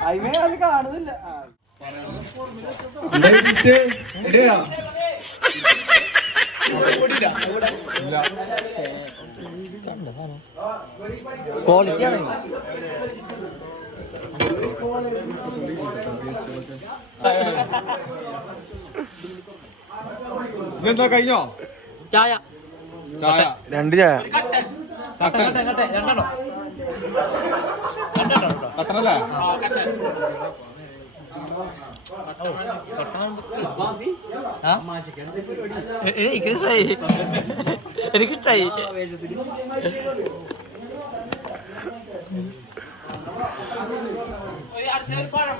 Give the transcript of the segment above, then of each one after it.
അയിമേ അത് കാണുന്നില്ല. ആ. ക്വാളിറ്റി ആണ് ഇതെന്താ കഴിഞ്ഞോ? ചായ. ചായ. രണ്ട് ചായ. രണ്ടെണ്ണോ. രണ്ടെണ്ണോ കട്ടനല്ലേ എനിക്കിഷ്ടായി. എനിക്കിഷ്ടായി.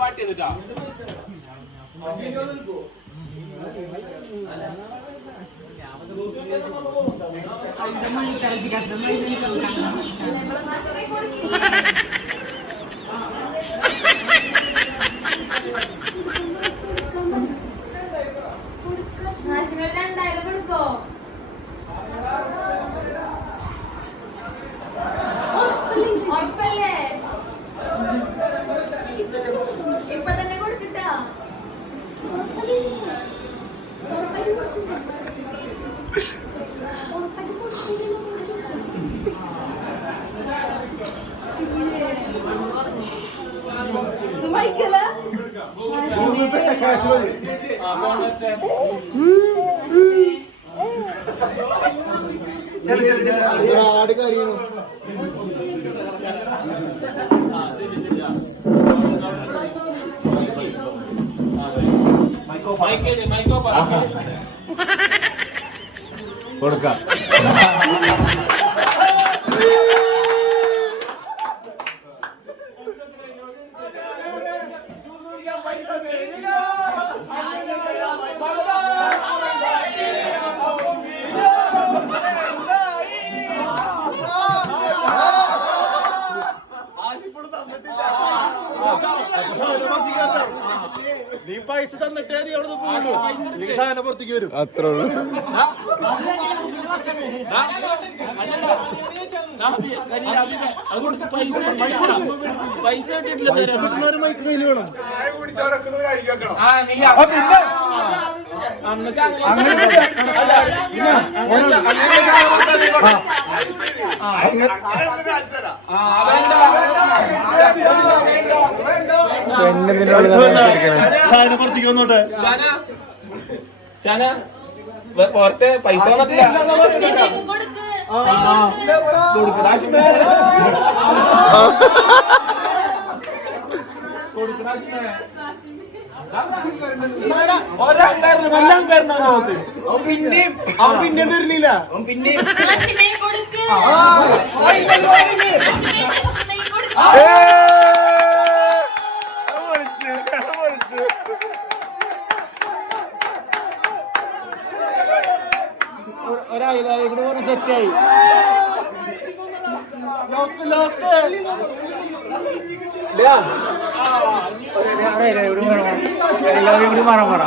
പാട്ട് ചെയ്തിട്ടാ രണ്ടായിരം കൊടുക്കോ. ആട് കറിയണു കൊടുക്കാം. പൈസ തന്നിട്ടേ നീ അവിടെ പോകുള്ളൂ നീ സാധനം പുറത്തേക്ക് വരും അത്ര ഉള്ളൂ പൈസ കിട്ടിയിട്ടില്ല മൈക്ക് കയ്യിൽ വേണം അങ്ങനെ പുറത്തേക്ക് വന്നോട്ടെ പുറത്തെ പൈസ വന്നിട്ടില്ല കൊടുക്ക് പൈസ കൊടുക്ക് കൊടുക്ക് രാശിമേ കൊടുക്ക് രാശിമേ ഒരാൾക്കാരനും എല്ലാം കാരണമാണ് നോക്ക് പിന്നെയും അവൻ പിന്നെ തരുന്നില്ല ആശിമേ കൊടുക്ക് ഒരായിരം ഇവിടെ പറഞ്ഞ സെറ്റായി ലോക്ക് ലോക്ക്. കൂടി പറ പറ.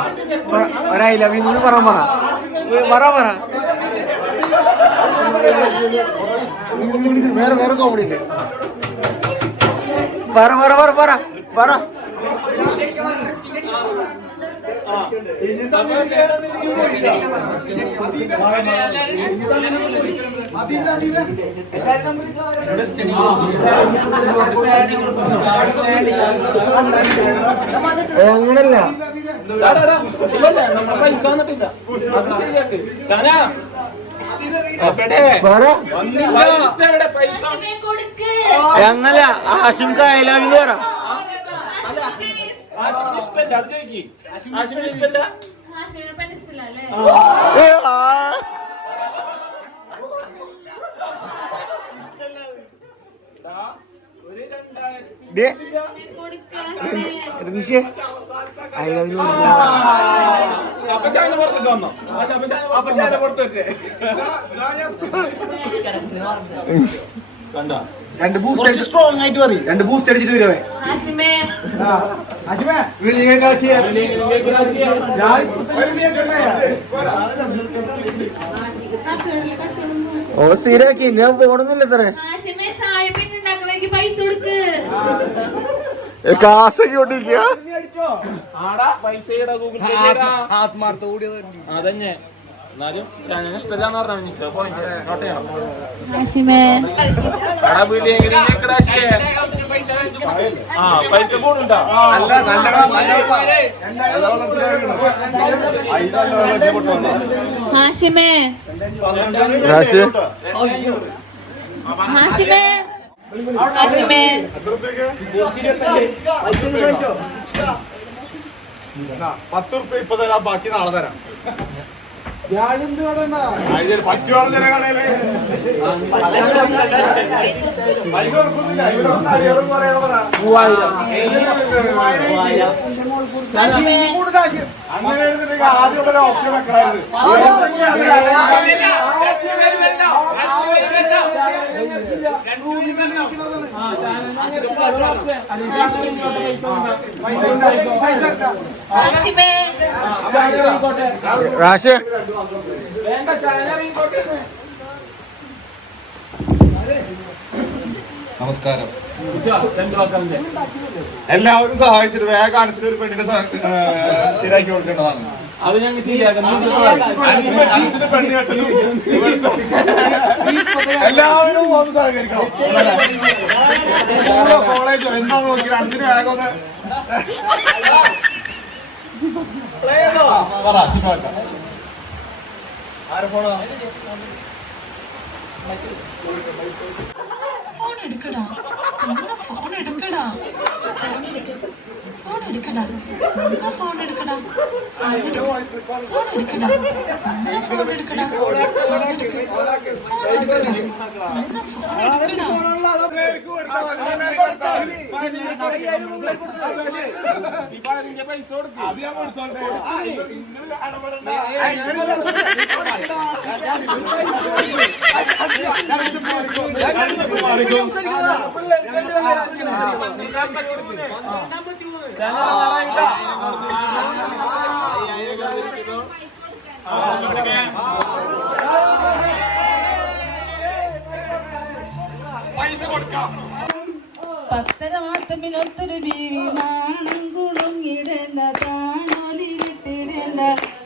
ഒരൈലവിയും കൂടി മറ പറ പറ. പറ വേറെ വേറെ കോമഡി ഉണ്ട് പറ പറ പറ പറ. പറ. അങ്ങനല്ല നമ്മുടെ പൈസ വന്നിട്ടില്ല അത് ശരിയാക്ക് ഷാന ആശുക്ക് ഐലവിന്ന് പറ. ആശിമിന് ഇഷ്ടമല്ല അത് ചോദിക്ക്. ആശിമിന് ഇഷ്ടമല്ല ഒരു രണ്ടായിരത്തി റിമിഷേ അപ്പൊ ഷാന പുറത്തേക്ക്. കണ്ടോ? രണ്ട് ബൂസ്റ്റ് സ്ട്രോങ് ആയിട്ട് പറയും. രണ്ട് ബൂസ്റ്റ് അടിച്ചിട്ട് വരുവേ. ഓ സീരാക്കി ഞാൻ പോണെന്നില്ല ഇത്ര. ചെയ്യടാ. ആത്മാർത്ഥ കൂടി അതന്നെ. എന്നാലും ഞാൻ ഇഷ്ടമില്ലാന്ന് പറഞ്ഞു നിശ്ചയ പോയിന്റ് നോട്ട് ചെയ്യണം. ഹാഷിമേ എടാ വീട്ടിലെങ്കിൽ ആ പൈസ കൂടുണ്ടോ ഹാഷിമേ ഹാഷിമേ ഹാഷിമേ പത്ത് റുപ്യ ഇപ്പൊ തരാം ബാക്കി നാളെ തരാം. അങ്ങനെ എഴുതുന്നെങ്കിൽ ആദ്യം ഒരു ഓപ്ഷൻ വെക്കണായിരുന്നു വേണ്ട ഇറങ്ങിക്കോട്ടെ നമസ്കാരം എല്ലാവരും സഹായിച്ചിട്ട് വേഗം അനുസരിച്ച് ഒരു പെണ്ണിനെ സഹ- ഏ, ശരിയാക്കി കൊടുക്കേണ്ടതാണ്. അത് ഞങ്ങൾ ശരിയാക്കാം എല്ലാവരും സഹകരിക്കണം. സ്കൂളോ കോളേജോ എന്താ നോക്കി വേഗം പറ ശിവാക്ക ആരെ പോണോ ഫോൺ എടുക്കടാ. ഫോൺ എടുക്കടാ. എടുക്കടാ. ഒന്ന് ഫോൺ എടുക്കടാ. ഫോൺ എടുക്ക. ഫോൺ എടുക്കടാ. ഒന്ന് ഫോൺ എടുക്കടാ. ഫോൺ എടുക്ക. ഫോൺ എടുക്കടാ. ഒന്ന് ഫോൺ എടുക്കടാ. പൈസ കൊടുക്കും അത് ഞാൻ കൊടുത്തോട്ടെ. ആ, ഇത് ഇങ്ങനെ ഇടപെടണ്ട. ആ, ഇങ്ങനെ മാറിക്കോ. പൈസ കൊടുക്കാം പത്തര മാത്തമ്മിനൊത്തൊരു ബീവി നാണം കുടുങ്ങിടേണ്ട താനൊലി വിട്ടിടേണ്ട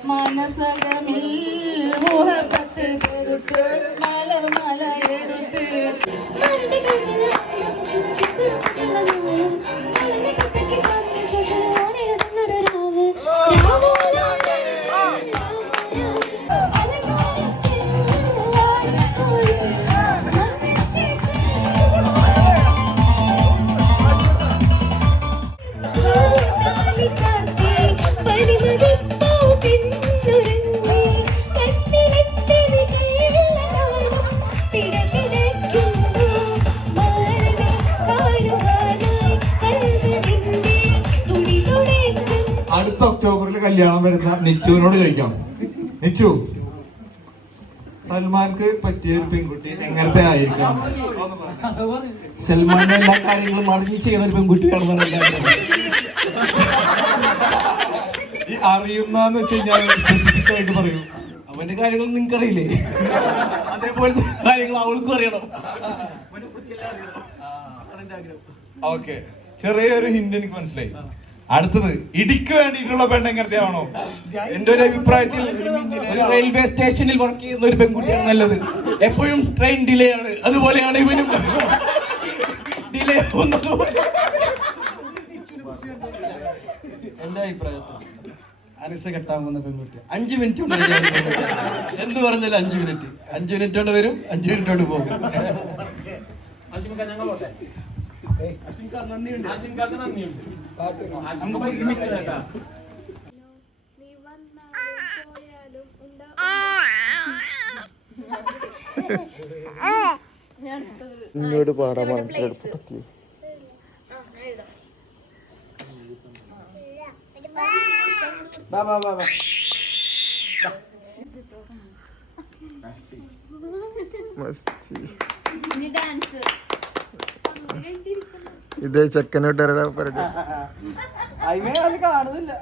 മനസകമിൽ മുഹബത്ത് പെരുത്ത് അടുത്ത ഒക്ടോബറിൽ കല്യാണം വരുന്ന നിച്ചുവിനോട് ചോദിക്കാം. നിച്ചു സൽമാൻക്ക് പറ്റിയ ഒരു പെൺകുട്ടി എങ്ങനത്തെ ആയിരിക്കണം. സൽമാന്റെ എല്ലാ കാര്യങ്ങളും അറിഞ്ഞു ചെയ്യുന്ന ഒരു പെൺകുട്ടിയാണെന്നാണ് ഈ അറിയുന്ന വെച്ച് കഴിഞ്ഞാൽ സ്പെസിഫിക് ആയിട്ട് പറയൂ. അവന്റെ കാര്യങ്ങൾ നിങ്ങൾക്ക് അറിയില്ലേ അതേപോലത്തെ കാര്യങ്ങൾ അവൾക്കും അറിയണം. ഓക്കെ. ചെറിയൊരു ഹിന്റ് എനിക്ക് മനസ്സിലായി. അടുത്തത് ഇടിക്ക് വേണ്ടിയിട്ടുള്ള പെണ്ണ് എങ്ങനത്തെ ആവണോ എന്റെ ഒരു അഭിപ്രായത്തിൽ ഒരു റെയിൽവേ സ്റ്റേഷനിൽ വർക്ക് ചെയ്യുന്ന ഒരു പെൺകുട്ടിയാണ് നല്ലത്. എപ്പോഴും ട്രെയിൻ ഡിലേ ആണ്. അതുപോലെയാണ് ഇവനും. ഡിലേ ആവുന്നത് എന്റെ അഭിപ്രായത്തിൽ അനസ കെട്ടാൻ വന്ന പെൺകുട്ടി. അഞ്ച് മിനിറ്റ് കൊണ്ട്. എന്ത് പറഞ്ഞാലും അഞ്ച് മിനിറ്റ് അഞ്ച് മിനിറ്റ് കൊണ്ട് വരും അഞ്ച് മിനിറ്റ് കൊണ്ട് പോകും. ഡാൻസ് ഇത് ചെക്കനോട്ട് കാണുന്നില്ല.